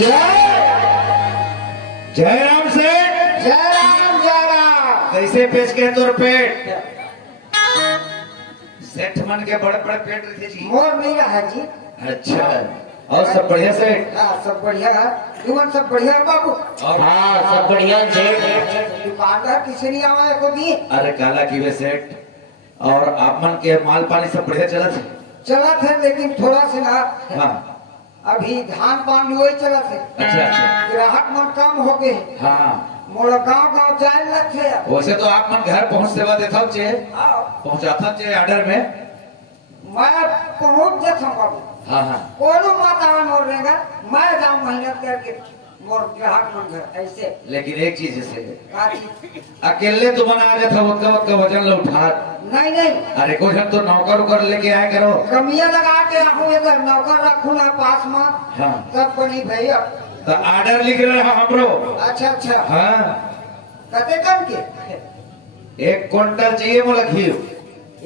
जय राम सेठ। जय राम जय राम। कैसे पेश के तोर पेट? सेठ मन के बड़े बड़े पेट रहते जी। मोर नहीं रहा जी। अच्छा, और सब बढ़िया सेठ? हाँ सब बढ़िया है। जीवन सब बढ़िया है बाबू। हाँ सब बढ़िया सेठ। दुकानदार किसे नहीं आवा को भी। अरे काला की वे सेठ, और आप मन के माल पानी सब बढ़िया चला थे? चला थे लेकिन थोड़ा से ना हाँ। अभी धान पान वही चला थे। अच्छा अच्छा। ग्राहक मन कम हो गए। हाँ, मोर गाँव गाँव जाए लगे। वैसे तो आप मन घर पहुंच सेवा देता चे, आओ पहुंचाता चे ऑर्डर में। मैं पहुँच जाता हूँ बाबू। हाँ हाँ। कोनो माता मोर रहेगा, मैं जाऊँ मेहनत करके मोर ग्राहक मन घर ऐसे। लेकिन एक चीज जैसे काची अकेले तो बना रहे था, वक्त वजन लो उठा। नहीं नहीं अरे कुछ हम तो नौकर उकर लेके आया करो। कमिया लगा के रखूँ इधर नौकर रखूँ ना पास में। हाँ। तब बनी भैया। तो ऑर्डर लिख रहे हैं हमरो। अच्छा अच्छा। हाँ, कते कम के 1 क्विंटल चाहिए मोला घी।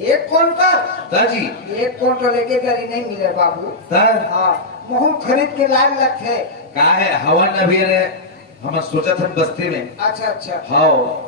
1 क्विंटल? ताजी 1 क्विंटल लेके गरी नहीं मिले बाबू। तर हाँ मुँह खरीद के लाए लगते। का है हवन अभी रे, हम सोचा था बस्ती में। अच्छा अच्छा हाँ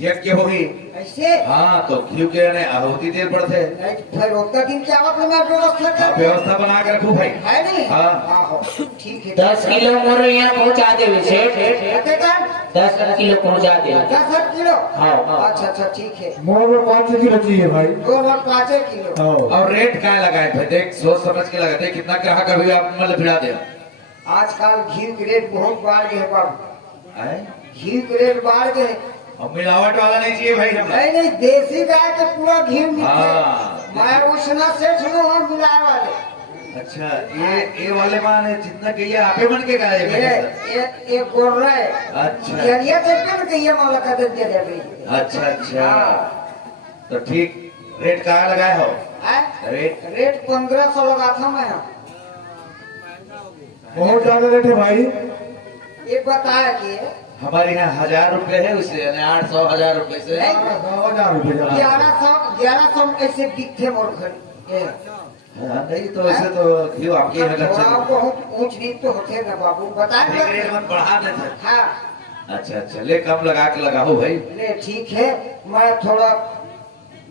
यज्ञ होगी। ऐसे। हाँ तो घी के ने आहुति देर पड़ते। नहीं फिर उतना दिन क्या आवत मैं व्यवस्था कर। व्यवस्था बना के रखू भाई। है नहीं। हाँ। हाँ ठीक है। 10 किलो मोर यहाँ पहुँचा दे सेठ। कते कम? 10 किलो पहुँचा दे। 10 किलो। हाँ, हाँ। अच्छा अच्छा ठीक है। मोर में 5 किलो चाहिए भाई। 5 किलो। हाँ। और रेट क्या लगाए भाई? देख सोच समझ के लगाते, कितना ग्राहक अभी आप मतलब भिड़ा दे। आजकल घी के रेट बहुत बढ़ गए बाबू। आए? घी के रेट बढ़ गए। और मिलावट वाला नहीं चाहिए भाई हमें। नहीं नहीं देसी गाय के पूरा घी मिलते। हाँ। मैं उसना से सुनो हम मिलाए वाले। अच्छा, ये वाले माने जितना कहिए आपे मन के गाय ये बोल रहा है। अच्छा। ये देखते ना कहिए माला का दे दे रही। अच्छा अच्छा। तो ठीक, रेट कहाँ लगाए हो? रेट 1500 लगा था मैं। बहुत ज्यादा रेट है भाई। एक बताया कि हमारे यहाँ 1000 रुपए है, उससे 800 1000 रुपए से। 1000 रुपए का। 1100 ऐसे दिखते मोर घर। हाँ, नहीं तो ऐसे तो घी आपके यहाँ लग थोड़ा चले। बहुत ऊंच नीच तो होते ना बाबू बताए। रेट मत बढ़ा देते। हाँ अच्छा अच्छा, ले कम लगा के लगाओ भाई। ले ठीक है। मैं थोड़ा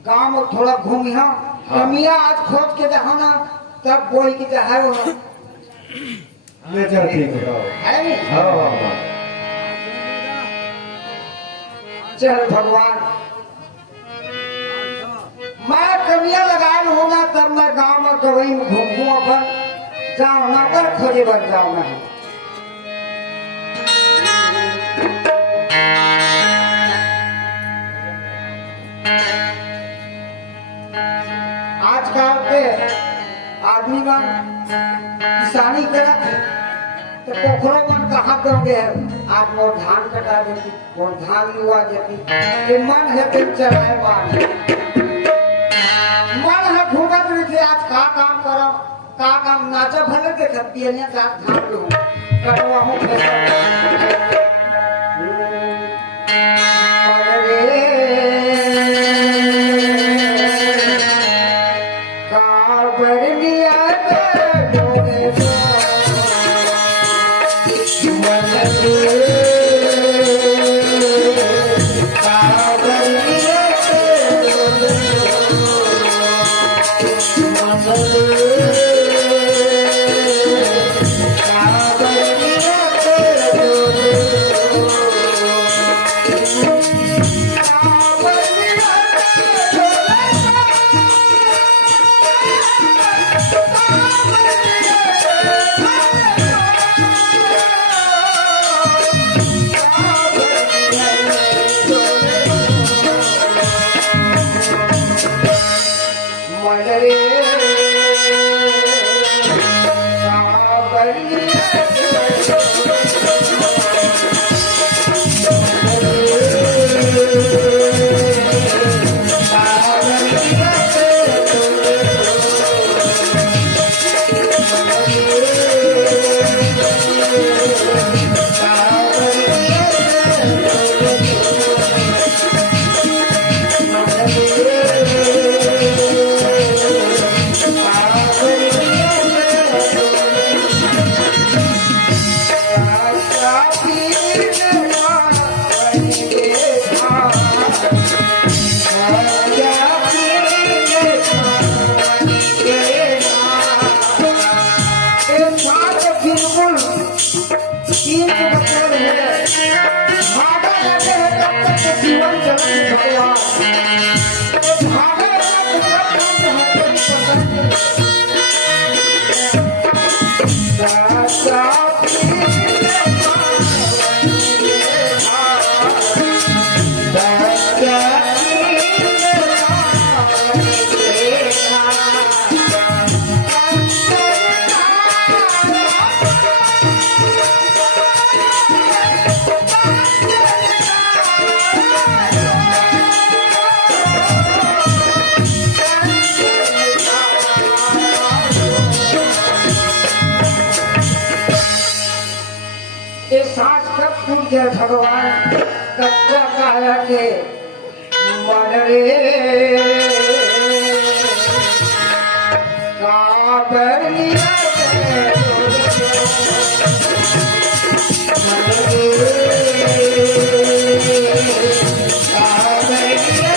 गांव में थोड़ा घूमी हूँ। हाँ। कमिया आज खोज के जाओ ना तब बोल के जाए हो ना। ले चल ठीक है। है नहीं। हाँ हाँ हाँ। चल भगवान मैं कमिया लगाए होगा तब मैं गांव में गवई में घूमू अपन जाओ ना कर खोजे बन जाओ ना। आजकल के आदमी मन किसानी करत है तो पोखरों मन कहाँ करोगे? आज मोर धान कटा देती, मोर धान लुआ देती। ये मन है तो चलाए बात। मन है घूमत रही थी आज का काम करो का काम नाचा भले के सकती है धान लू कटवा हूँ टूट गया भगवान कच्चा काया के मन रे काबरिया के मन रे काबरिया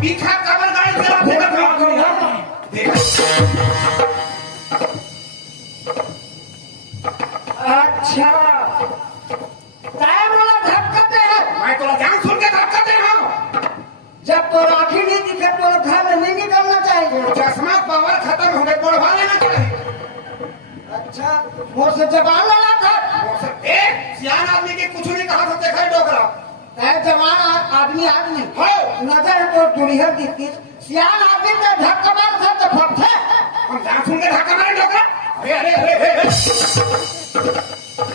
पीछा कबर गाड़ी चला अच्छा काय मला धक्का दे मैं तो जान सुन के धक्का दे रहा हूँ। जब तो राखी नहीं दिखे तो घर में नहीं निकलना चाहिए चश्मा पावर खत्म हो गए बढ़वा लेना चाहिए। अच्छा मुझ से जबान लड़ा था एक सियान आदमी के कुछ नहीं कहा सकते खैर डोकरा जवान आदमी हो नजर तो दुनिया दिखती सियान आदमी का धक्का मार सकते फटते हम जान सुन के धक्का मारे डोकरा। अरे अरे अरे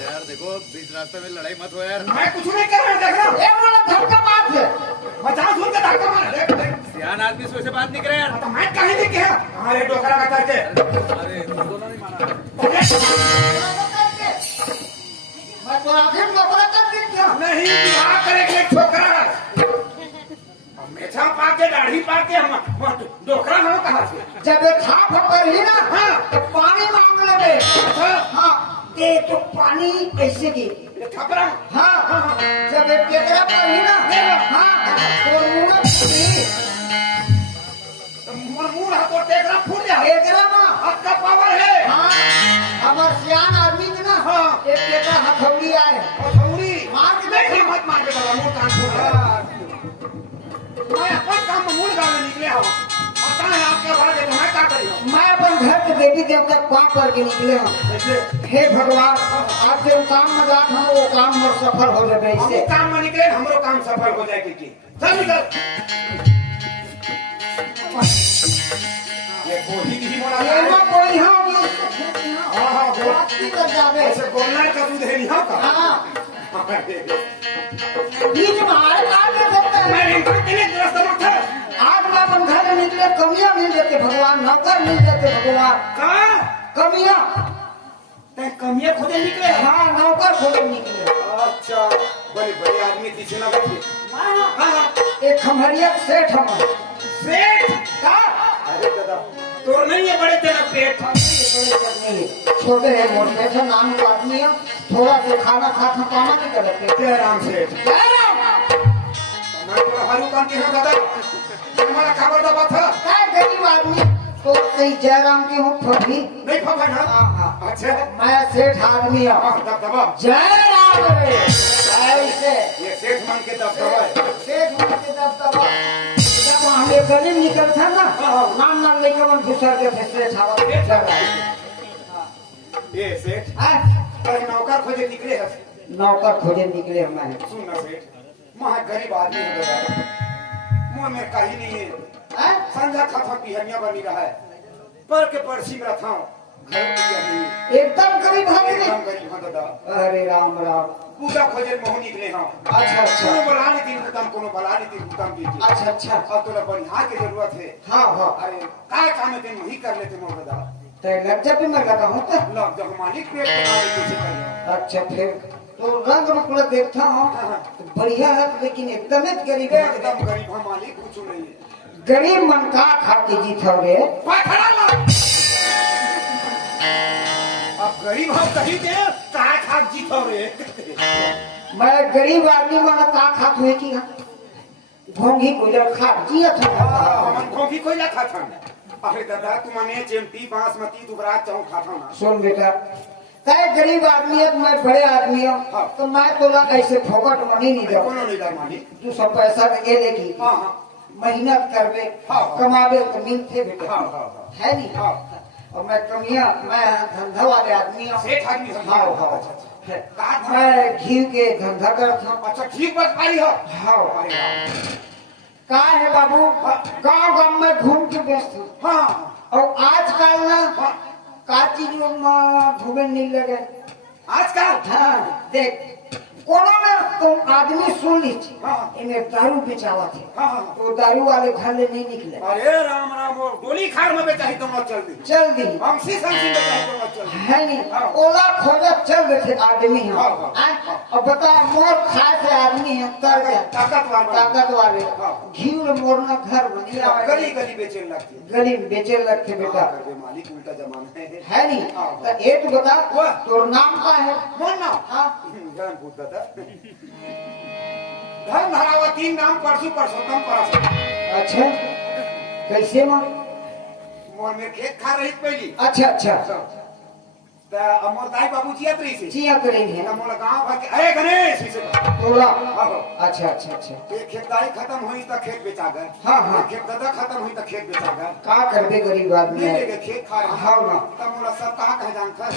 यार देखो बीच रास्ते में लड़ाई मत हो यार। मैं कुछ नहीं कर रहा देख रहा ये वाला धक्का मार दे मैं जान सुन के धक्का मारे सियान आदमी से वैसे बात नहीं करे यार। तो मैं कहीं नहीं किया हमारे डोकरा का करके अरे तुम दोनों नहीं माना। मैं तो आखिर नौकरा कर दी क्या नहीं बिहार करेंगे छोकरा मेछा पाके दाढ़ी पाके हम डोकरा हो कहा जब ये था फकर ही ना हाँ। तो पानी मांग लगे हाँ ये तो पानी कैसे की खबरा हाँ हाँ जब ये केकरा पर ही ना हाँ तो मुंह मुंह हाथों टेकरा फूट जा केकरा माँ आपका पावर है हाँ हमारे सियान आदमी के ना हाँ। एक केकरा हथौड़ी आए हथौड़ी मार के नहीं देखो मत मार के बाबा मुंह कान फूट मैं अपन काम में मुंह डालने निकले हूँ पता है आपके बारे में मैं क्या करी मैं अपन घर के देवी देवता पाप करके निकले हूँ हे भगवान आप जो काम में जात हम वो काम में सफल हो जाए हम इससे काम में निकले हमरो काम सफल हो जाए की चल निकल ये कोठी की मोड़ा ये ना कोई हाँ हाँ हाँ बोल बाती कर जावे ऐसे बोलना का दूध है नहीं का हाँ बीच में हार काट दे सकते हैं मैं इनको के लिए रास्ता मत है आज मैं अपन घर में निकले कमियां मिल जाते भगवान नौकर मिल जाते भगवान कहाँ कमियां तै कमियां खोजे निकले हाँ नौकर खोले निकले अच्छा बड़े बड़े आदमी पीछे ना बैठे हाँ एक खमरिया सेठ हम सेठ का अरे दादा तो नहीं है बड़े तेरा पेट छोटे है मोटे से नाम का आदमी है थोड़ा सा खाना खाता पाना नहीं करते जय राम सेठ मैं तो हरू काम के दादा तुम्हारा खबर दबा था काय गरीब आदमी तो सही जयराम की हूँ फटी नहीं फबा ना हाँ अच्छा मैं सेठ आदमी हूँ हाँ दबा जयराम रे ऐसे ये सेठ मान के दबा सेठ मुझे जब तक जब हमें गली में निकलता ना नाम नाम लेकर मन घुसर के फिसले छावा ये सेठ हाँ पर नौकर खोजे निकले है नौकर खोजे निकले हमारे। सुन ना सेठ मैं गरीब आदमी हूँ दादा मुँह में कहीं नहीं है संजा था पिहनिया बनी रहा है पर के परसी में रखा घर नहीं एकदम गरीब है एकदम गरीब हाँ दादा अरे राम राम। पूजा खोजे मोह निकले हाँ अच्छा अच्छा कोनो बला नहीं तीन कुतम कोनो बला नहीं तीन कुतम की अच्छा अच्छा। अब तोला बढ़िया की जरूरत है हाँ हाँ अरे काय काम है तेन वही कर लेते मोर दादा तो लज्जा पे मैं लगा हूँ तो लग जब मालिक पेट बना ले कैसे कर अच्छा फिर तो रंग मकुड़ा देखता हूँ तो बढ़िया है लेकिन एकदम ही गरीब है। एकदम गरीब है मालिक कुछ नहीं है गरीब मन का खाती जीत हो रे। खड़ा ला अब गरीब हम कहीं दे काय खाक जीतो रे मैं गरीब आदमी मन का खात हुए की घोंघी को खात जियत हो। मन खोखी कोई ना खाता अरे दादा तू मने चिमटी बासमती दुबरा चाउ खाता ना सुन बेटा तय गरीब आदमी है मैं बड़े आदमी हूँ तो मैं तो ऐसे फोकट मनी नहीं दो कोनो नहीं दा मालिक तू सब पैसा ले लेगी हां हां मेहनत करबे हाँ। कमाबे तो मिलते बेटा हाँ, हाँ, हाँ। है नहीं हाँ। और मैं कमिया मैं धंधा वाले आदमी हूँ। सेठ आदमी हम हाँ हाँ अच्छा अच्छा है। का धंधा? मैं घी के धंधा करता हूँ। अच्छा ठीक बात आई हो हाँ अरे वाह। का है बाबू गाँव गाँव में घूम के व्यस्त हूँ हाँ और आजकल ना हाँ। का चीज में घूमे नहीं लगे। आजकल हाँ देख कोनो में तुम आदमी सुन लीजिए हाँ। इन्हें दारू बेचावा थे हाँ हाँ तो दारू वाले घर ले नहीं निकले अरे राम राम वो गोली खार में बेचाही तुम लोग चल दी चल दी हमसी संसी बेचाही तुम लोग चल दी है नहीं हाँ। ओला खोजा चल रहे थे आदमी हम हाँ, हाँ, हाँ? और बता मोर खाए थे आदमी है तर गया ताकतवर बन। ताकत वाले हाँ। घी मोरना घर बनिया गली गली बेचने लगती है गरीब बेचे लगते बेटा हाँ, अरे मालिक उल्टा जमाना है है नहीं हाँ, तो ये तो बता वाह। तोर नाम का है मोन ना हाँ जान पूछ दादा धन धरावा तीन नाम परसों परसोत्तम परसों अच्छा कैसे मां मोर में खेत खा रही पहली अच्छा अच्छा त अमर दाई बाबू जिया तरी से चिया करेंगे त मोला गांव भर के अरे गणेश से तोला हाँ अच्छा अच्छा अच्छा ये खेतदारी खत्म हुई त खेत बेचा गए हाँ, हाँ। खेत दादा खत्म हुई त खेत बेचा गए का कर दे गरीब आदमी ले है लेके खेत खा रहा हाँ ना त मोला सब कहा कह जान था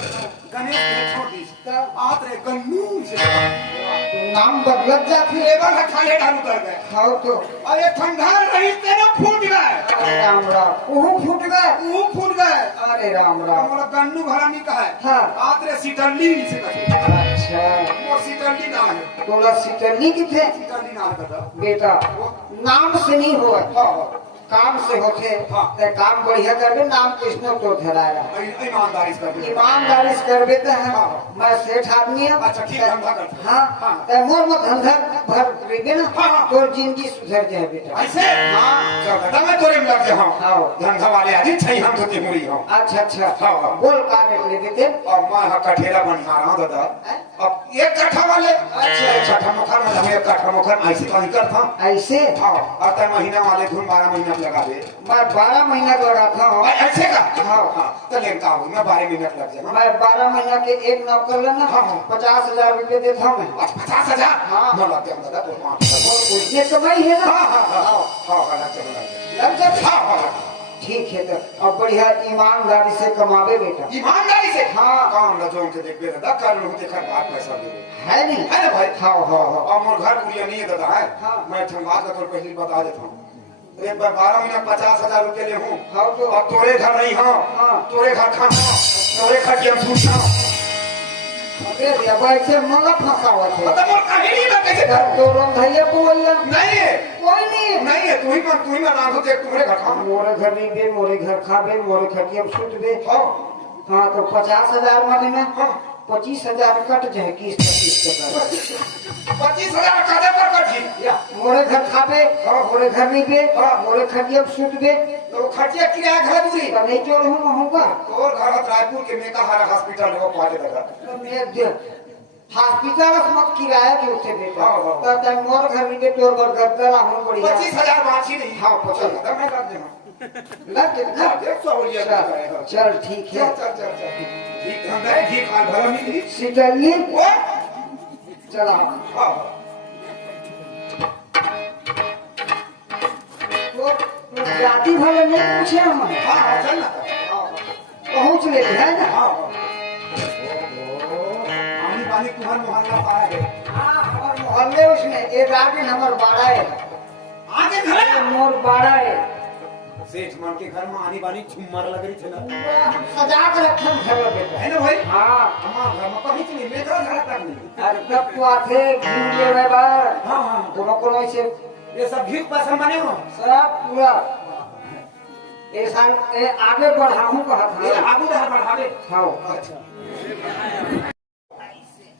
गणेश के छोड़ दी त आत रे गन्नू से नाम बदलत जाती है लेबर खाले डाल उतर गए खाओ तो अरे ठंडा रही तेरा फूट गए अरे राम राम ओहो फूट गए मुंह फूट गए अरे राम राम मोला गन्नू भरा नहीं कहा है हाँ। आत रे सीटरली से कहे अच्छा मोर सीटरली ना है तोला सिटरनी की थे सीटरली ना है दादा बेटा नाम से नहीं हुआ हाँ हाँ काम से होते हाँ। ते काम बढ़िया करबे नाम कृष्ण तो धराएगा ईमानदारी से कर ईमानदारी से करबे तो है हाँ। मैं सेठ आदमी हूँ अच्छा ठीक धंधा करते हाँ हाँ। ते मोर में धंधा भर करेंगे ना हाँ। तो जिंदगी सुधर जाए बेटा ऐसे हाँ चल दादा मैं तोरे में लग जा हूं हाँ। धंधा वाले आदमी छई हम तो तिमुरी हूं अच्छा अच्छा हाँ, हाँ। बोल का रेट ले देते और मैं हा कठेरा बनिया रहा हूं दादा अब एक कट्ठा वाले अच्छा, एक कट्ठा मुखर में हम एक कट्ठा मुखर ऐसे कहीं करता ऐसे हां और त महीना वाले धुन 12 महीना में लगा दे मैं 12 महीना लगाता हूँ ऐसे का हाँ। हां तो लेता हूं मैं 12 मिनट लग जाए मैं 12 महीना के एक नौकर लेना हाँ, हाँ। 50,000 रुपए देता हूँ मैं 50,000 हाँ। मैं लग जाऊंगा दादा तो 5,000 उसने कमाई है ना हां हां हां हां लग जाऊंगा लग जाए हां हां ठीक है तो अब बढ़िया ईमानदारी से कमावे बेटा ईमानदारी से हाँ। काम न जोन के देख बे दादा कर लो देखा बात पैसा दे है नहीं है ना भाई हाँ हाँ हाँ और मोर घर कुलिया नहीं है दादा है हाँ। मैं ठंडा का तो पहले बता देता हूँ एक बार 12 महीना 50,000 रुपए ले हूँ हाँ तो और तोरे घर नहीं हो हाँ। तोरे घर खा तोरे खटिया में सूता अबे अब ऐसे मला फंसा हुआ थे तो मोर कहानी में कैसे तब कर तो रंधैया बोलिया नहीं है कोई नहीं नहीं है तू ही ना हो देख तुम्हारे घर खा मोरे घर नहीं दे मोरे घर खाबे मोरे खटिया में सुत दे हाँ हाँ तो 50,000 माने में हाँ 25,000 कट जाए किस्त का 25,000 कादे पर कठी या मोरे घर खाबे हाँ। मोरे घर नहीं बे हाँ। मोरे खटिया में सुत दे तो खटिया किराया घर दूरी तो नहीं चोर हूँ होगा तोर घर रायपुर के मेकाहारा हॉस्पिटल हो पाले लगा हॉस्पिटल मत किराया के उठे बेटा हाँ, हाँ। तब तक मोर घर नहीं बे तोर घर गद्दा हूँ बढ़िया 25,000 बाछी नहीं हाँ, 25,000 मैं कर देना लग के ना देख सहूलियत चल चल ठीक है चल चल चल चल ठीक धंधा है ठीक हाल भला मिली सिटली वो चला हाँ तो जाति भले नहीं पूछे हम हाँ हाँ चल ना पहुँच ले है ना हाँ पानी पानी तुम्हारा मोहल्ला पाया है हाँ और मोहल्ले उसमें एक आगे नंबर 12 है। आगे घर है मोर 12 है। सेठ मान के घर में आनी बानी झुम्मर लग रही थी ना हम सजा कर रखे हैं घर में बेटा। है ना भाई हाँ हमारे घर में कहीं चली मेरा घर तक नहीं अरे तब तो आते घूम के मैं बाहर हाँ हाँ कोनो से ये सब भीख पैसा बने हो सब पूरा ऐसा आगे बढ़ाऊं कहा ये था। आगू बाहर बढ़ावे हाँ अच्छा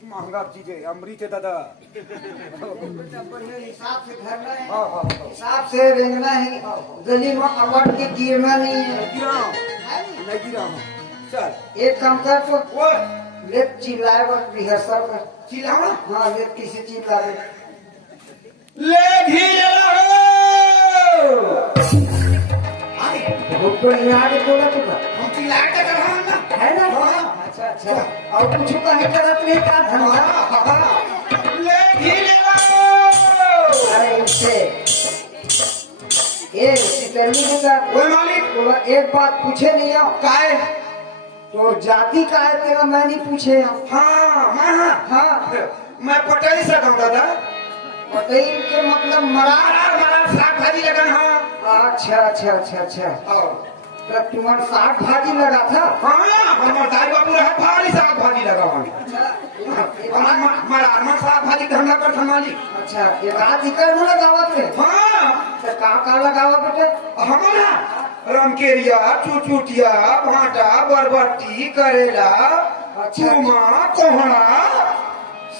महंगा चीजें अमृत है दादा बढ़िया हिसाब से धरना है, हाँ हाँ हिसाब से रेंगना है, गली में अवट के गिरना नहीं है। गिरा हूँ है नहीं? नहीं गिरा हूँ चल एक काम कर तो वो लेट चिल्लाए बस रिहर्सल कर। चिल्लाओ हाँ लेट किसी चिल्ला दे। ले घी बहुत बढ़िया आगे बोला तुका हम चिल्लाए का कर रहा ना है ना? हाँ। अच्छा अच्छा और कुछ कहे करत नहीं का धंधा। ले घी अरे इससे ये सिकंदी का ओए मालिक बोला एक बात पूछे नहीं आओ काय तो जाति का है तेरा मैं नहीं पूछे आओ। हाँ हाँ हाँ मैं पटाई सकूं दादा पटेल के मतलब मरार। मरार साग भाजी लगन हाँ अच्छा अच्छा अच्छा अच्छा तो तुम्हारा साग भाजी लगा था। हाँ हमारे दाई बाबू रहा भारी साग भाजी लगा हुआ मरार में साग भाजी धंधा कर संभाली अच्छा ये रात इकर में लगावा थे हाँ तो कहाँ लगावा बेटे। हमारा रमकेरिया चुचुटिया भाटा बरबट्टी करेला चूमा कोहड़ा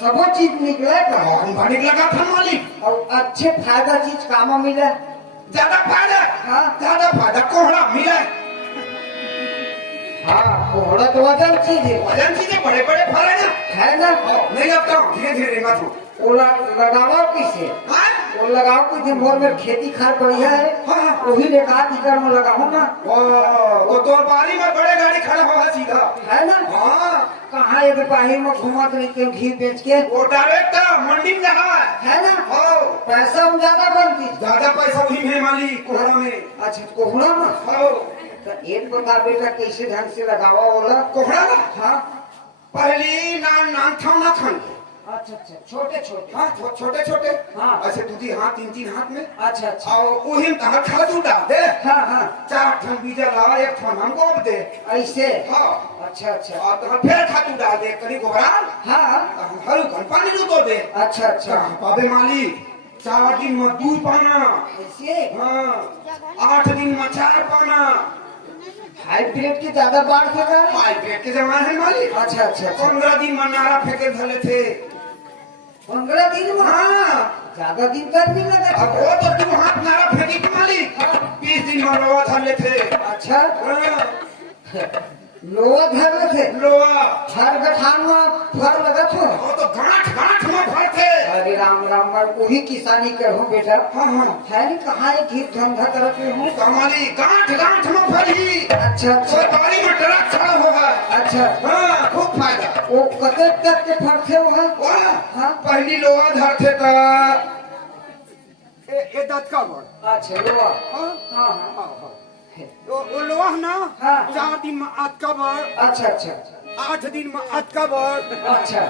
सबो चीज निकले का हम भारी लगा था मालिक और अच्छे फायदा चीज काम मिले। ज्यादा फायदा हाँ। ज्यादा फायदा कोहड़ा मिले हाँ कोहड़ा तो वजन चीज है। वजन चीजें बड़े बड़े फल है ना है ना? नहीं लगता हूँ धीरे धीरे मत हूँ वो लगावा किसे वो लगाओ किसे मोर में खेती खाद बढ़िया है। हाँ। वही लेखा इकर में लगाओ ना वो तो बारी में बड़े गाड़ी खड़ा हुआ है सीधा है ना? हाँ कहाँ एक बाही में घुमाते रहते हो घी बेच के वो डायरेक्ट मंडी में लगा है ना? हो पैसा हम ज्यादा बनती। ज्यादा पैसा वही में मालिक कोहड़ा में अच्छा कोहड़ा में हो तो एक बता बेटा कैसे ढंग से लगावा बोला। कोहड़ा में हाँ पहली नान था ना खाएंगे अच्छा अच्छा छोटे छोटे हाँ छोटे छोटे हाँ। ऐसे दूधी हाथ तीन तीन हाथ में अच्छा अच्छा और उहिम तहत खादू डाल दे हाँ हाँ 4 ठन बीजा ला 1 ठन हमको दे ऐसे हाँ अच्छा अच्छा और तहत फिर खादू डाल दे करी गोबरा हाँ हरु घन पानी रू तो दे अच्छा अच्छा पाबे मालिक 4 दिन में 2 पाना ऐसे हाँ 8 दिन में 4 पाना हाइब्रिड की ज्यादा बाढ़ से कर। भाई पेट के जमाने है मालिक अच्छा अच्छा अच्छा 15 दिन में नारा फेंके धले थे 15 दिन में हाँ ज्यादा दिन तक नहीं लगा। अब वो तो तुम हाथ नारा फेंकी थी मालिक 20 दिन में लोहा धले थे अच्छा हाँ, लोहा धर रहे थे लोहा हर गठान में फर लगा था। वो तो गांठ गांठ में भर थे अरे राम राम राम वही किसानी करूँ बेटा। हाँ हाँ है नहीं कहाँ एक घी धंधा करते हूँ। हमारी गांठ गांठ में भरी अच्छा कोई अच्छा बारी में ट्रक खड़ा होगा अच्छा हाँ खूब फायदा वो कते तक के फर थे वहाँ। वाह, हाँ पहली लोहा धरते था ये दांत का बड़ अच्छा लोहा हाँ हाँ हाँ वो लोहा ना हाँ। 4 दिन में आध का बड़ अच्छा अच्छा 8 दिन में आध का बड़ अच्छा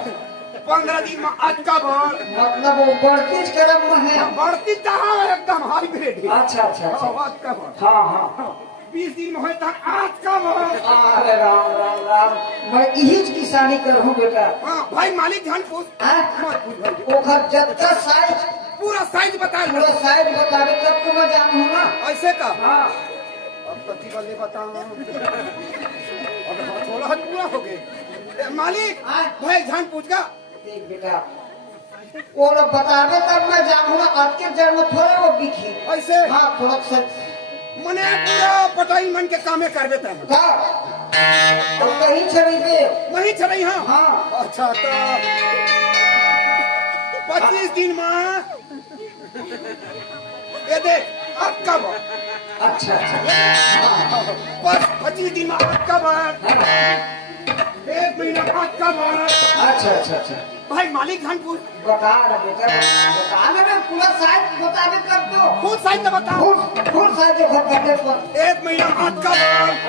15 दिन में आध का बड़ मतलब वो बढ़ती करम में है। बढ़ती चाहा एकदम हाईब्रिड अच्छा अच्छा अच्छा आध का बड़ हाँ हाँ 20 दिन में होता आध का बड़ अरे राम राम राम मैं यही किसानी करूँ बेटा। हाँ भाई मालिक ध्यान पूछ हाँ? मत पूछ भाई ओखर जत्ता साइज पूरा साइज बता लो पूरा साइज बतावे तब तो मैं जानूँ ना। ऐसे का हाँ अब पति वाले बताओ अब थोड़ा हद पूरा हो गए मालिक हाँ? भाई ध्यान पूछ का देख बेटा वो लोग बतावे तब मैं जानूँ ना। आज के जन्म में थोड़ा वो बिखी ऐसे हाँ थोड़ा सा मने पूरा पटाई मन के कामे कर देता है का तो कहीं चली गए। वही चले हाँ हाँ अच्छा तो 25 दिन में ये देख अब कब अच्छा अच्छा बस 25 दिन में अब कब 1 महीना बाद कब अच्छा अच्छा अच्छा भाई मालिक ध्यान पूछ बता ना बेटा बता ना पूरा साइज बतावे तब तो खुद साइज तो बताओ फुल साइज घर करने पर। 1 महीना बाद कब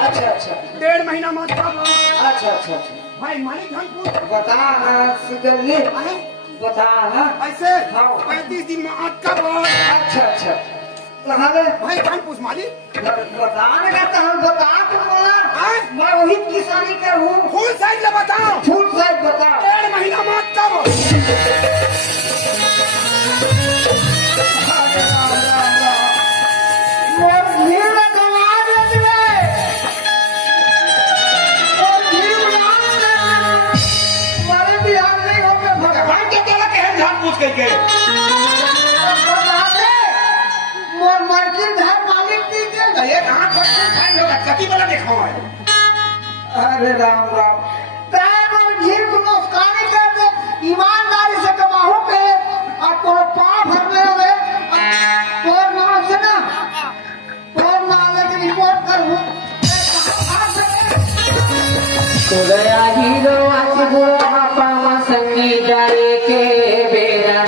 अच्छा अच्छा 1.5 महीना बाद कब अच्छा अच्छा अच्छा भाई मालिक हम पूछ बता ना सुजल्ली अरे बता ना ऐसे हाँ। 35 दिन में अटका बोल अच्छा अच्छा कहाँ गए भाई जान पूछ मालिक बताने का तो हम बता तो बोला हाँ? मैं वही किसानी का हूँ फुल साइज ले बताओ फुल साइज बता 1.5 महीना में अटका बोल मोर भीड़ गवा देबे मोर भीड़ नाम से मारे बिहार नहीं हो के भगवान के तोला के हम जान पूछ के बता दे मोर मर्जी घर मालिक की के ये कहां फुल साइज होगा चकी वाला देखो है अरे राम राम ड्राइवर भीड़ को नुकसानी कर दे ईमानदारी से कमाओ पे और तो पाप भरने हुए तोर नाम से ना तोर नाम में रिपोर्ट करूं उदया हीरो आज बुढ़ा पावा संगी जाए के बेरा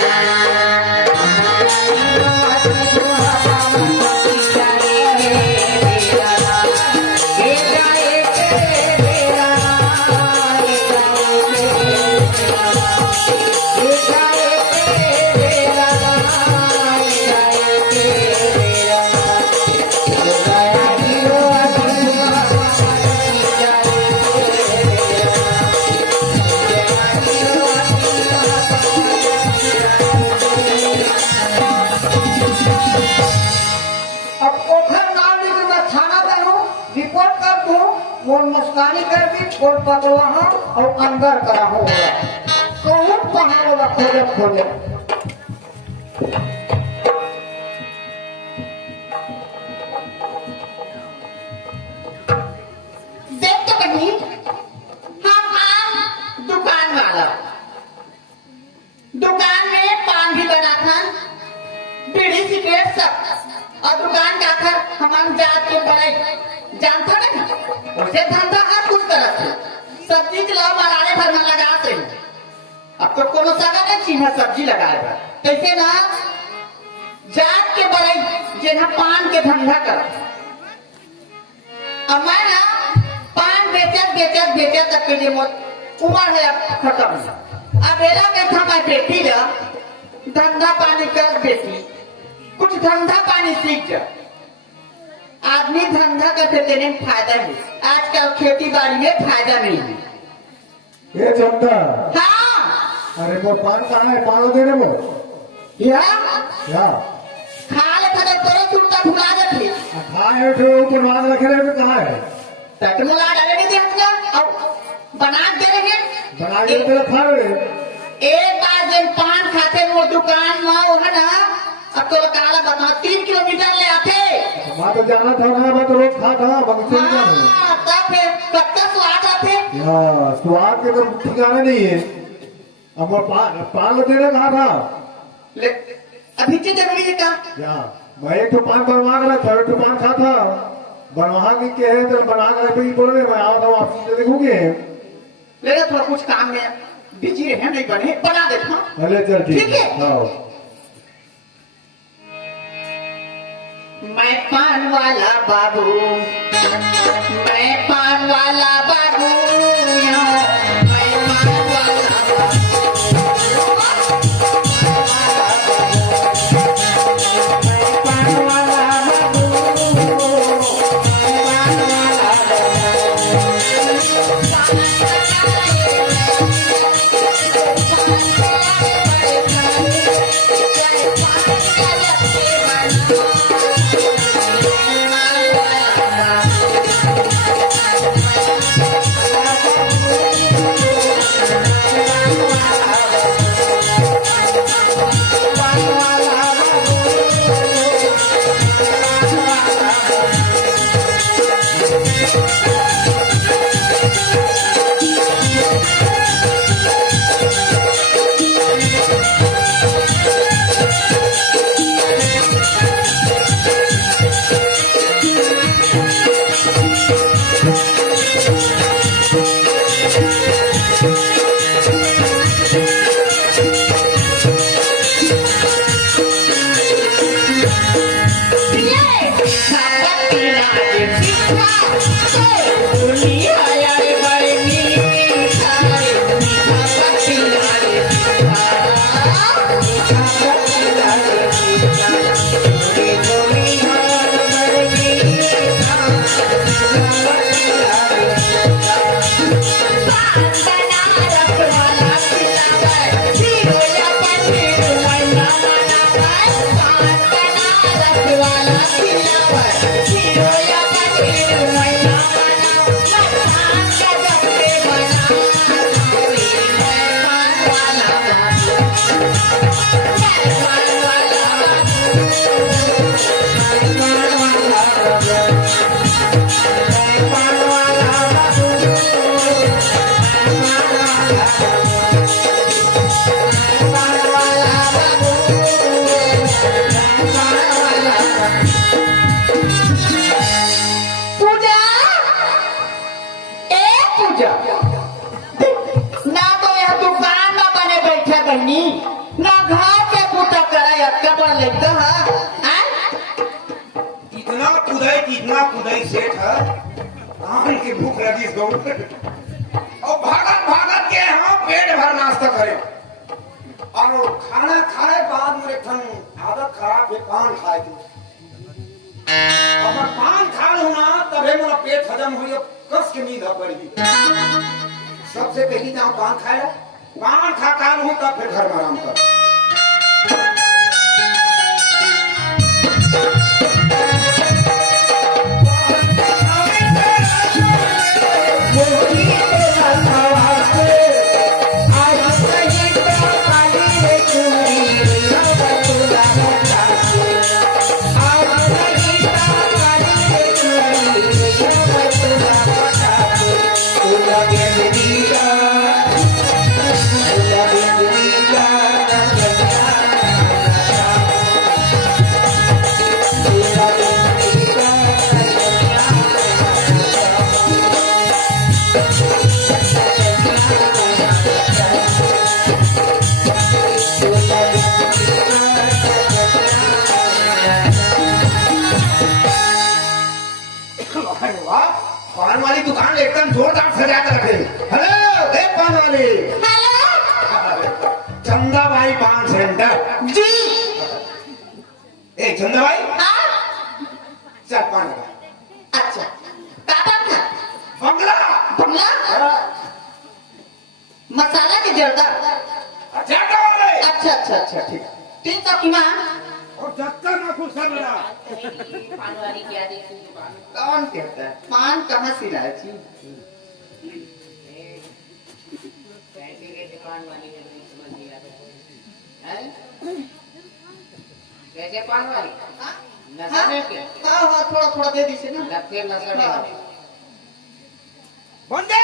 अब पोखर नाम लिख मैं थाना में हूँ रिपोर्ट कर दूँ वो मुस्कानी कर दी खोल पकड़ा हूँ और अंदर करा हूँ कहूँ पहाड़ खोले खोले देख तो कहीं हम आम दुकान वाला दुकान में पान भी बना था बीड़ी सिगरेट सब और दुकान का आखिर हम जात के बड़े जानते नहीं उसे धंधा हर कुछ तरह से सब्जी के लाभ बनाने भर में लगाते हैं अब तो कोनो सगा नहीं चीना सब्जी लगाएगा कैसे ना जात के बड़े जिन्हें पान के धंधा कर अब मैं ना पान बेचत तक के लिए उम्र है अब खत्म अब एला में था मैं बेटी जा धंधा पानी कर बेटी कुछ धंधा पानी सीख जा आदमी धंधा करते देने में फायदा है आजकल खेती बाड़ी में फायदा नहीं है ये चंदा हाँ अरे वो पान कहाँ है पान दे रहे वो यह क्या खा ले तो तेरे चुटका फुला देती कहाँ है जो ऊपर मान रखे रहे वो कहाँ है टटमुला डाले नहीं देगा और बना दे रहे बना के तेरा खा रहे एक बार जब पान खाते वो दुकान में वो है ना अब तो काला बता 3 किलोमीटर ले आते मैं तो जाना था ना मैं तो रोज खाता था बगीचे में जाऊँ हाँ, तब फिर कब तक स्वाद आते हाँ स्वाद के तो ठिकाना नहीं है अब वो पान दे रहे कहा था ले अभी क्या जरूरी है का क्या मैं एक तो पान बनवा कर था एक तो पान खाता बनवा के है तो बना कर ही बोल रहे मैं आ रहा हूँ आप देखोगे ले थोड़ा कुछ काम में बिजी रहे नहीं बने बना देता चले चल ठीक ठीक है। हाँ मैं पान वाला बाबू मैं पान वाला बाबू मैं पान वाला पूजा ए पूजा ना तो यह दुकान में बने बैठे बहनी ना घर के बूटा करे अक्का पर लगता है इतना कुदाई सेठ है आम की भूख लगी गौ और भागत भागत के हम पेट भर नाश्ता करे और खाना खाए बाद मेरे ठन आदत खराब है पान खाए थी अब मैं पान खा लूं ना तबे मेरा पेट हजम हुई कस के नींद पड़ी सबसे पहली जाऊं पान खाए पान खा लूं तब फिर घर में आराम कर पान वाली दुकान एकदम जोरदार सजा कर रखे हेलो ए पान वाली चंदा भाई पान सेंटर जी ए चंदा भाई हाँ चल पान लगा अच्छा काटा था बंगला बंगला मसाला की जर्दा अच्छा वाले अच्छा अच्छा अच्छा ठीक 300 की माँ और जत्ता ना खुश है मेरा कौन कहता है पान कहाँ से लाए थी कैसे पान वाली हाँ नशा में के हाँ थोड़ा थोड़ा दे दीजिए ना लगते नशा में बंदे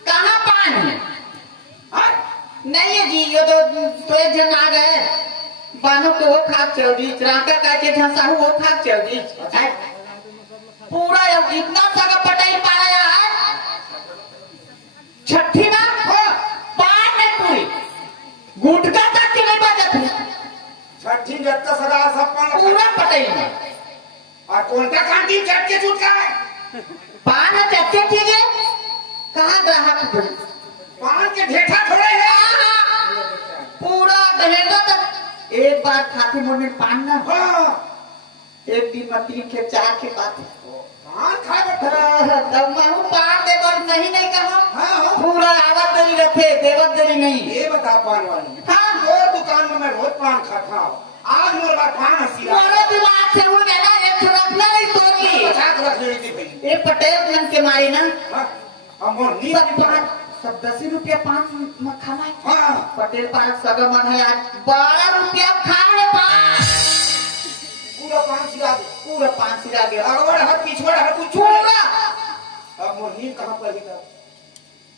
कहाँ पान है हाँ नहीं है जी ये तो एक जन आ गए बानों को वो खाक चल दी राका का के धंसा वो खाक चल दी पूरा इतना सारा पटाई पाया यार छठी ना पान में पूरी गुटका तक के नहीं बचत है छठी जत्ता सदा सब पान पूरा पटाई में और कौन सा कांटी चट के छूट है पान है चक्के ठीक है कहाँ ग्राहक है? पान के ढेठा थोड़े हैं पूरा दहेगा तक एक बार खाते मुंह में पान ना हाँ एक दिन में 3 के 4 के बाद पान खाए बैठा तब मैं हूँ पान देवर नहीं नहीं कहा हाँ पूरा आवत दरी रखे देवत दरी नहीं ये बता पान वाली हाँ वो दुकान में मैं रोज पान खाता हूँ आज मेरे पास पान हंसी मोरे दिमाग से उड़ गया ना एक रखना नहीं तोड़ली पचास रख लेनी थी भाई ये पटेल मन के मारी ना हाँ अब मोर नींद सब पान सब 10 रुपया पान में खाना है हाँ पटेल पान सगा मन है आज 12 रुपया खाने पान पूरा पान सिरा दे पूरा पान सिरा गया अगवड़ हर पिछवड़ हर कुछ पूरा अब मोर नींद कहाँ पड़ी था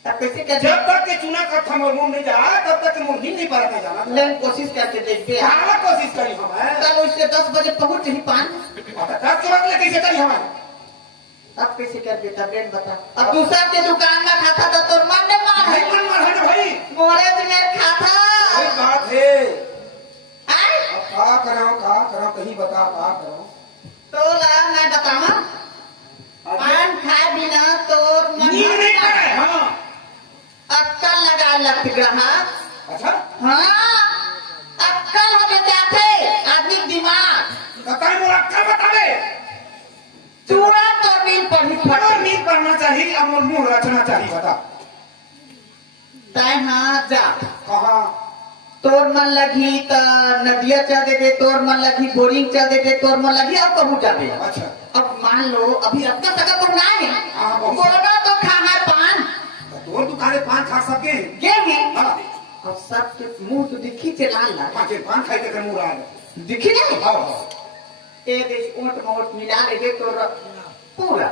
तब कैसे कर जब तक के चुना का था मोर मुंह नहीं जा तब तक के मोर नींद नहीं पड़ने जाना लेकिन कोशिश करके देखते हैं हाँ कोशिश करी हम है कल उससे 10 बजे पहुंच ही पान तब के बाद कैसे करी हम अब कैसे कर देता बेन बता अब दूसरा के दुकान में खाता था तो मन नहीं मार भाई मन मर है ना भाई मोरे तुम्हें खाता वही बात है आए अब क्या कराऊं कहीं बता क्या कराऊं तो ला मैं बताऊं पान खाए बिना तो मन नींद नहीं पड़े हाँ अक्कल लगा लग ग्राहक अच्छा हाँ अक्कल हो जाते आदमी दिमाग बताए मोर अक्कल बता दे तुरंत तो नींद पढ़ी और नींद पड़ना चाहिए चाहिए अब मुंह रचना चाहिए बता तय हाँ जा कहाँ तोर मन लगी तो नदिया चल देते, तोर मन लगी बोरिंग चल देते, तोर मन लगी अब कहूँ जाते। अच्छा अब मान लो अभी अपना सगा पर ना है, हाँ, बहुत बोलना तो खाना पान तो दुकाने पान खा सके हैं ये है। हाँ अब सबके मुंह तो दिखी चे लाल लाल पाँच पान खाई के मुंह रहा दिखी नहीं। हाँ ए देश ऊँट मोट मिला ले तो पूरा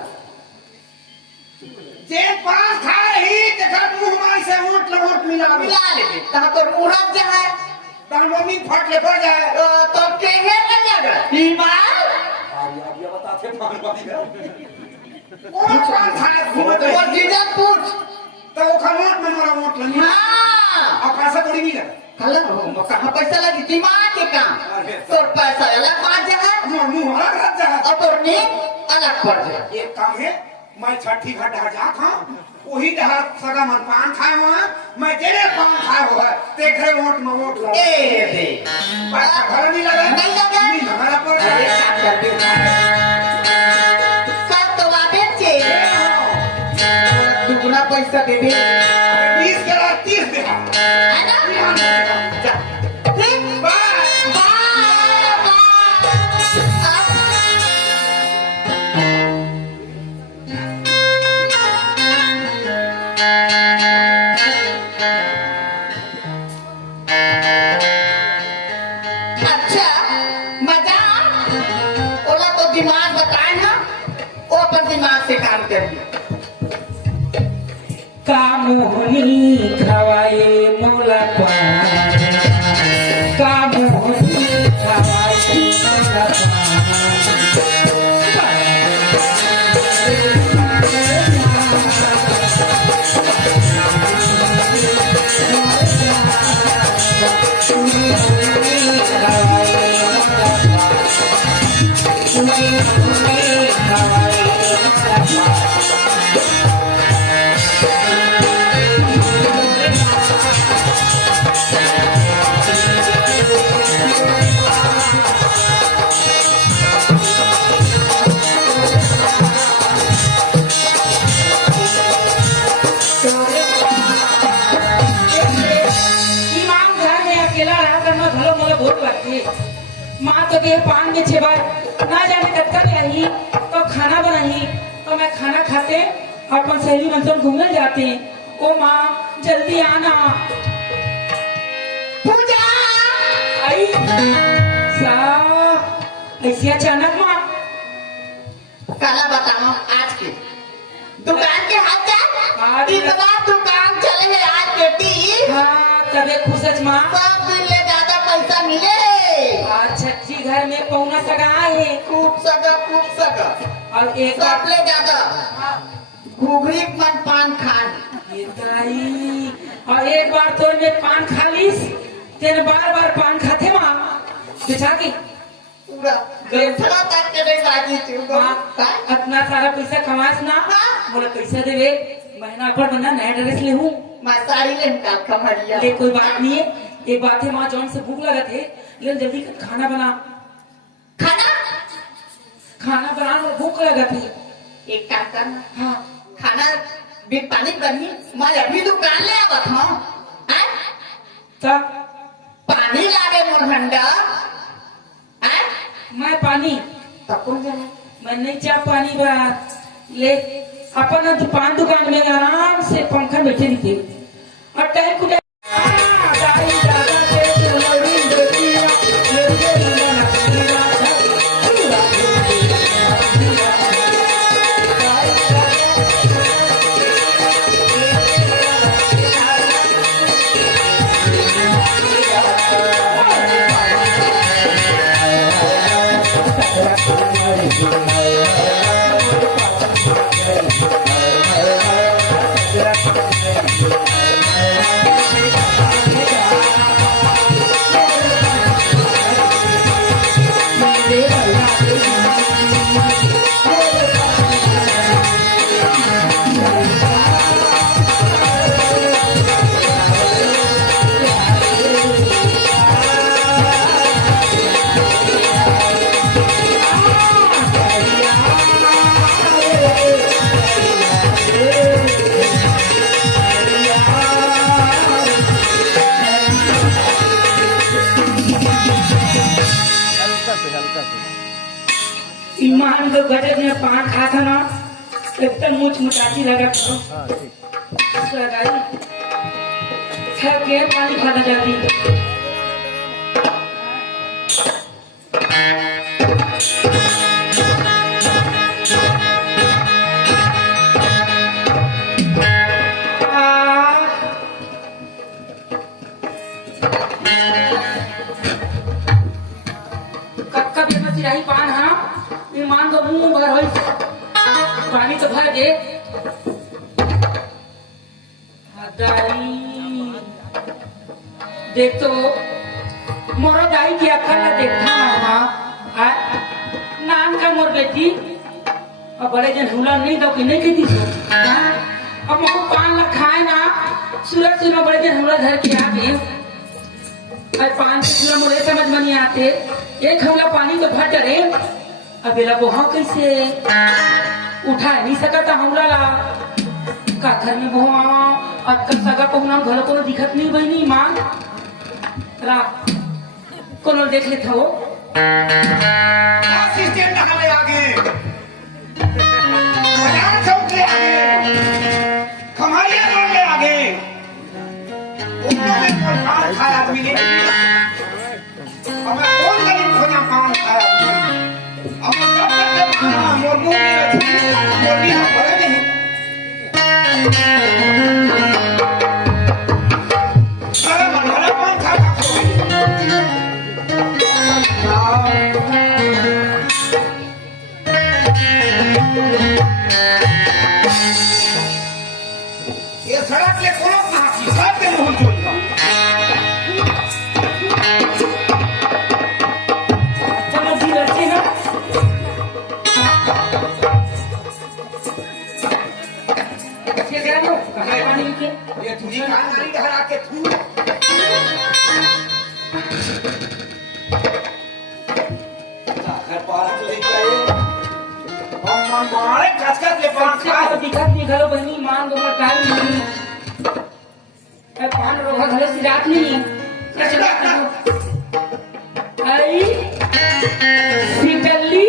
जे पान खा रही तेकर मुंह में से ओट लवट मिला मिला ले कहाँ पर मुहूर्त जो है मम्मी फट ले पड़ जाए तो केहे न लगा हिमाल अब ये बताते पान वाली का कौन पान खाए घूमते वो जीजन पूछ तो वो खमोट में मोरा मोट लगी हाँ अब पैसा थोड़ी नहीं लगा हेलो कहाँ पैसा लगी दिमाग के काम अरे। तो पैसा अलग बात जो है मुंह अलग रख जाए और तो नींद अलग पड़ जाए। एक काम है मैं छठी घाट डहा जात हूँ वही डहा सगा मन पान खाए वहाँ मैं तेरे पान खाए हो है तेरे वोट में वोट लो ए दे पैसा घर नहीं लगा नहीं लगा। नहीं हमारा पड़ अरे जाए काम कर दे सब तो वादे चे दुगना पैसा दे दे 20 के बाद 30 दे है ना जा ठीक बाय बाय अच्छा मजा ओला तो दिमाग बताए ना वो अपन दिमाग से काम करिए। का मोहनी खवाए मौला पान का मोहनी खवाए मौला इमाम घर में अकेला रहा करना भलो मोला बहुत लगती माँ तो के पान में छे बार ना जाने कब तक रही तो खाना बनाई तो मैं खाना खाते और अपन सहेली मनसन घूमने जाते ओ माँ जल्दी आना पूजा आई सा ऐसे अचानक माँ काला बताओ आज के दुकान के हाथ जा आज- इतना दुकान चले है आज बेटी हाँ तबे खुशच माँ सब दिन ले ज्यादा पैसा मिले आज छठी घर में पौना सगा है खूब सगा और एक सब ले ज्यादा घुघरी मन पान खान ये दाई और एक बार तो में पान खा लीस तेरे बार बार पान खाते माँ बिछा की पूरा गैठला तक के नहीं बाजी चुप माँ इतना सारा पैसा कमास ना बोला कैसे देवे महीना पर बना नया ड्रेस ले हूँ मैं साड़ी ले निकाल कमरिया ले कोई बात नहीं है एक बात है माँ जौन से भूख लगा थे ले जल्दी कर खाना बना खाना खाना बनाने में भूख लगा थी एक काम करना हाँ खाना भी पानी बनी मैं अभी दुकान ले आवत हूँ हैं? तब पानी लागे मोर भंडा हैं? मैं पानी तब कौन जाने मैं नहीं चाह पानी बा ले अपन दुकान में आराम से पंखा बैठे रही और टाइम को Thank you. तो गजब में पान खा था ना एकदम मुझ मुटाची लगा था सगाई खा के पानी खाता जल्दी चिराही पान हाँ ईमान तो मुंह भर हो पानी तो भर दे देख तो मोरा दाई की अक्ल ना देखता ना नान का मोर बेटी अब बड़े जन हुला नहीं दो कि नहीं कहती सो अब मुझको पान ला खाए ना सूरज से बड़े जन हुला घर के आगे पान से मुझे समझ में नहीं आते एक हमला पानी तो भर डरे अब बेला बोहा कैसे उठा नहीं सका था हमला ला का घर में बोहा अक्कल सगा पहुना घर को दिखत नहीं बहनी मां रात कोनो देख ले था वो असिस्टेंट हमें आगे बाजार चौक ले आगे खमारिया रोड ले आगे उन्होंने कोई पान खाया आदमी ने हमें कौन गरीब खोना पान खाया हमें सब करके पाना मुर्गों में मुर्गी हम भरे नहीं सारा मनवाला पान खाया ये सड़क ले कोनो नाची सब के मुंह जोड़ता ये तुझी कांगरी हरा के थू घर पार ले गए हम मारे कचकच ले पान खा दिखत नहीं घर बहनी मान दो टाइम नहीं पान रोगा घर से रात नहीं आई सीटली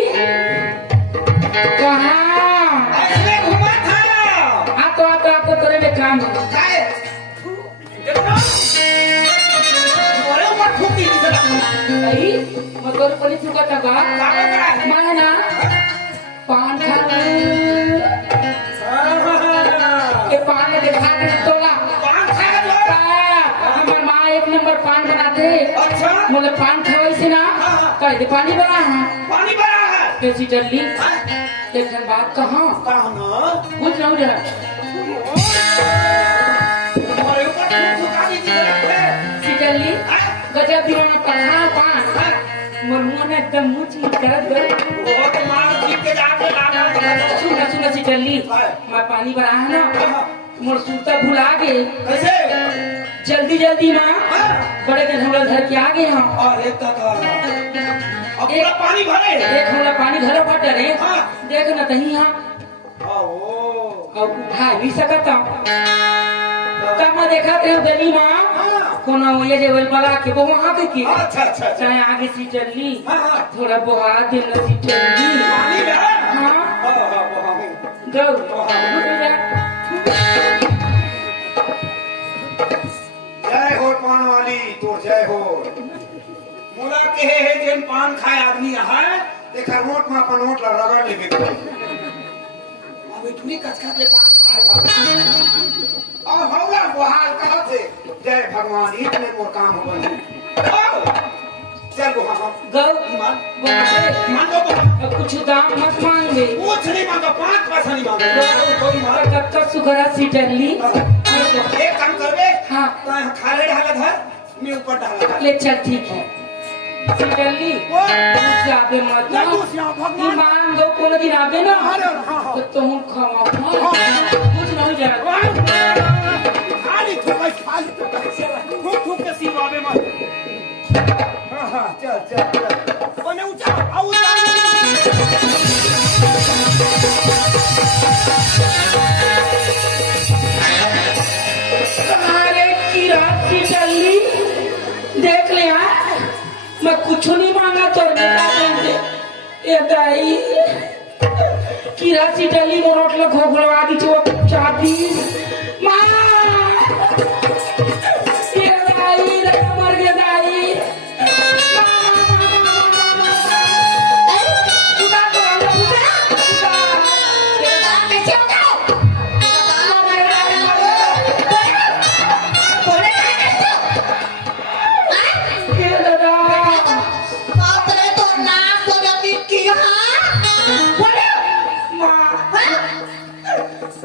कहाँ ऐसे घुमा था आतो तेरे में काम है काय देखो मोरे ऊपर ठुकी नहीं सला आई मगर पुलिस का तगा माना ना पान खा के पान में देखा के तोला पान खा लो हमारे माँ एक नंबर पान बनाते अच्छा मतलब पान खाओ से ना कह दे पानी बना है पानी भरा है कैसी जल्दी एक बात कहाँ कहा ना कुछ ना उधर मोरे ऊपर ठुका नहीं सला जल्दी गजब भी ने कहा पान मोर मुंह में एकदम मुछ करत गए वो तो मार जीत के जाके लाना सुन सी जल्दी मैं पानी भरा है ना मोर सूता भुला गए कैसे जल्दी माँ बड़े दिन हम लोग घर के आ गए हम अरे तका अब पूरा पानी भरे एक हमरा पानी घरों पर डरे हाँ। देख न कहीं हम आओ और उठा नहीं सकता तब मैं देखा थे गली माँ कोनो ये जे वाला के वो वहाँ के की अच्छा अच्छा अच्छा चाहे आगे सी चलनी हाँ, हाँ। थोड़ा बुहा देना सी चलनी पानी भरा हाँ हाँ गौ जय हो पान वाली तो जय हो मुला के है जिन पान खाए आदमी है देखा नोट में अपन नोट रगड़ लेबे अब इतनी कचकच ले पान खाए और हौला बहाल कहत है जय भगवान इतने मोर काम हो गई चल वो हम गौ ईमान मान लो अब कुछ दाम मत मांगे कुछ नहीं मांगो 5 पैसा नहीं मांगो कोई मार कब सुखरा सी डरली एक काम करबे हाँ तो खाले डालत है मैं ऊपर डालत ले चल ठीक है डरली जाबे मत ना ईमान दो कोनो दिन आबे ना तो तुम खावा कुछ नहीं जाए खाली ठुक के सीवावे मत हां चल कोने उठा आउ तुम्हारे की रात की डरली देख ले मैं कुछ नहीं मांगा तो ये दाई कीड़ा सीटली मोरोटला घोघलवा दी चो चाबी मां ये दाई रे मर गया दाई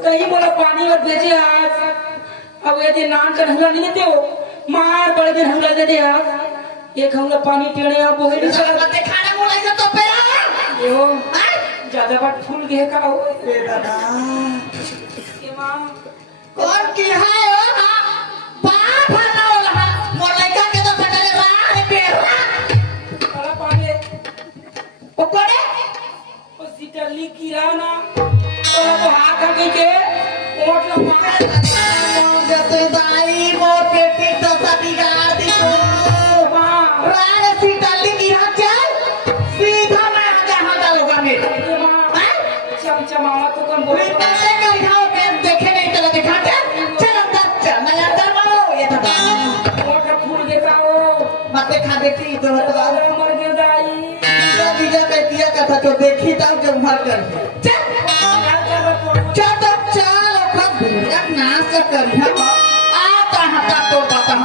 कहीं बोला पानी और भेजे आज अब यदि नाम कर हमला नहीं देते हो मार बड़े दिन हमला दे दे आज एक हमला पानी टेढ़े आप वो नहीं चला खाना बोला से तो पे यो ज्यादा बात फूल गए का हो ए दादा ये मां कौन की है ओ बाप भला होला मोर लइका के तो सटले रा पेरा बड़ा पानी ओकरे ओ सीटली कीड़ा ना तो हाथ आ के ओट लगा जते दाई मोर पेटी तो सब बिगाड़ दी तो मां राणे सीताली की हाथ चल सीधा मैं जहां डालूंगा मैं ये मां चमचमावा तो कौन बोले बातें का यहाँ पे देखे नहीं चला दिखा चल अंदर चल मैं अंदर मारो ये तो ओट फूल गए का हो बातें खा देखी तो अरे मर गया दाई जो बीजा पे किया का था तो देखी तब जो मर कर चल चल तो चल खब एक नाच कर हम आता हटा तो बाता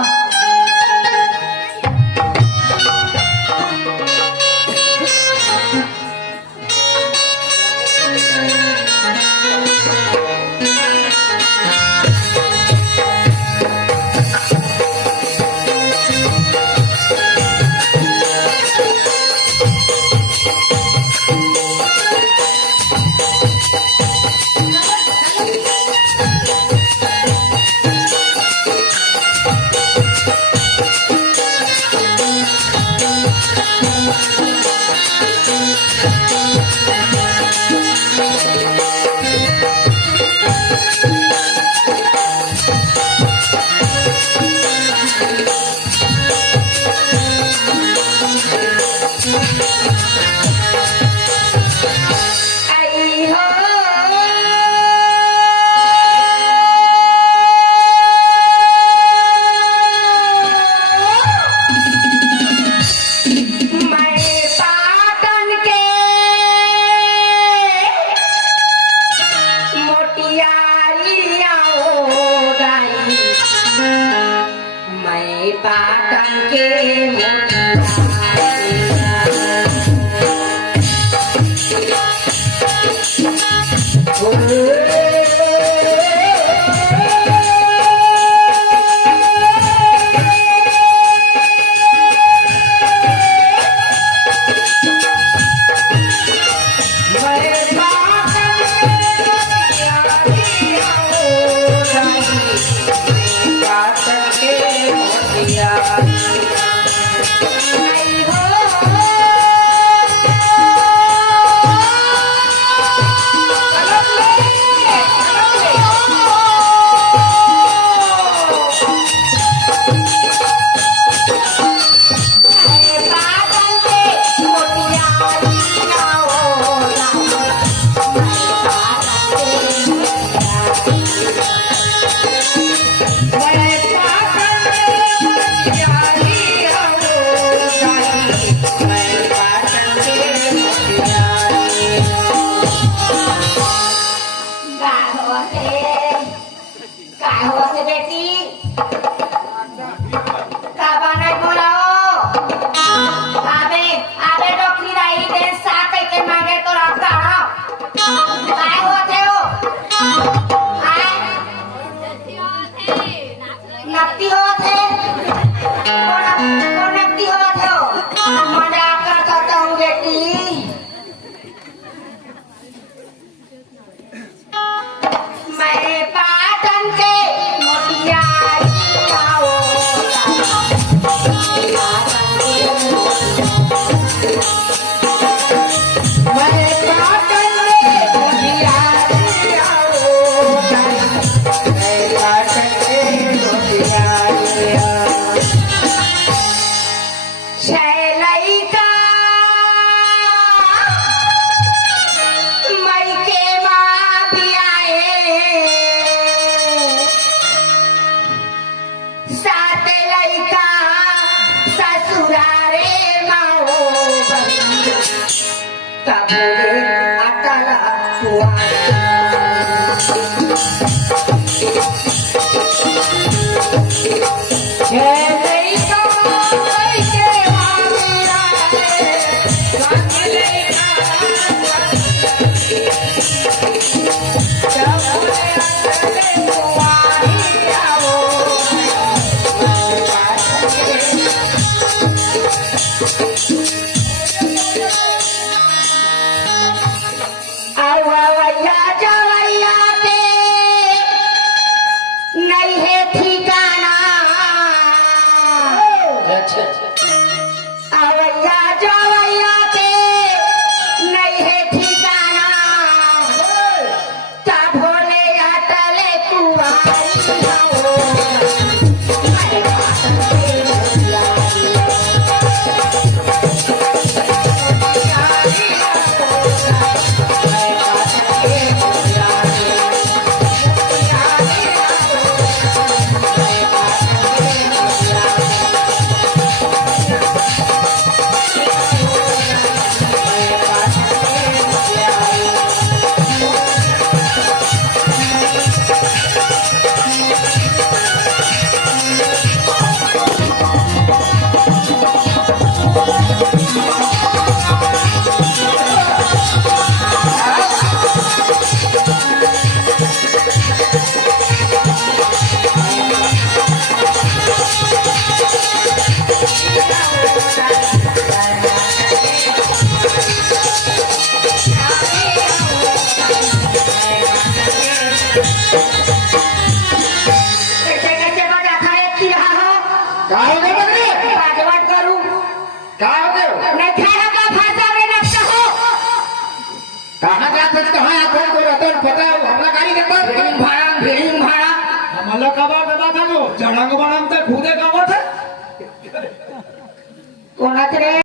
Yeah. ताबोले आटाला आवैया जवैया के नहीं है ठिकाना अच्छा आवैया जवैया के नहीं है ठिकाना ता भोले अटले कुआरी हो मैं बात के मुखियारी कैसे बड़ा खाए की रहा हो काय हो गए बकरे बाजवाट करूं काय हो गए नहीं खाना का भाषा में लगता हो कहाँ जात है कहाँ आखों कोई रतन पता हमला गाड़ी के पास भेड़ी भाड़ा हमला कबा बता था वो जड़ंग बनाम तक खुदे कबा था कोणाच रे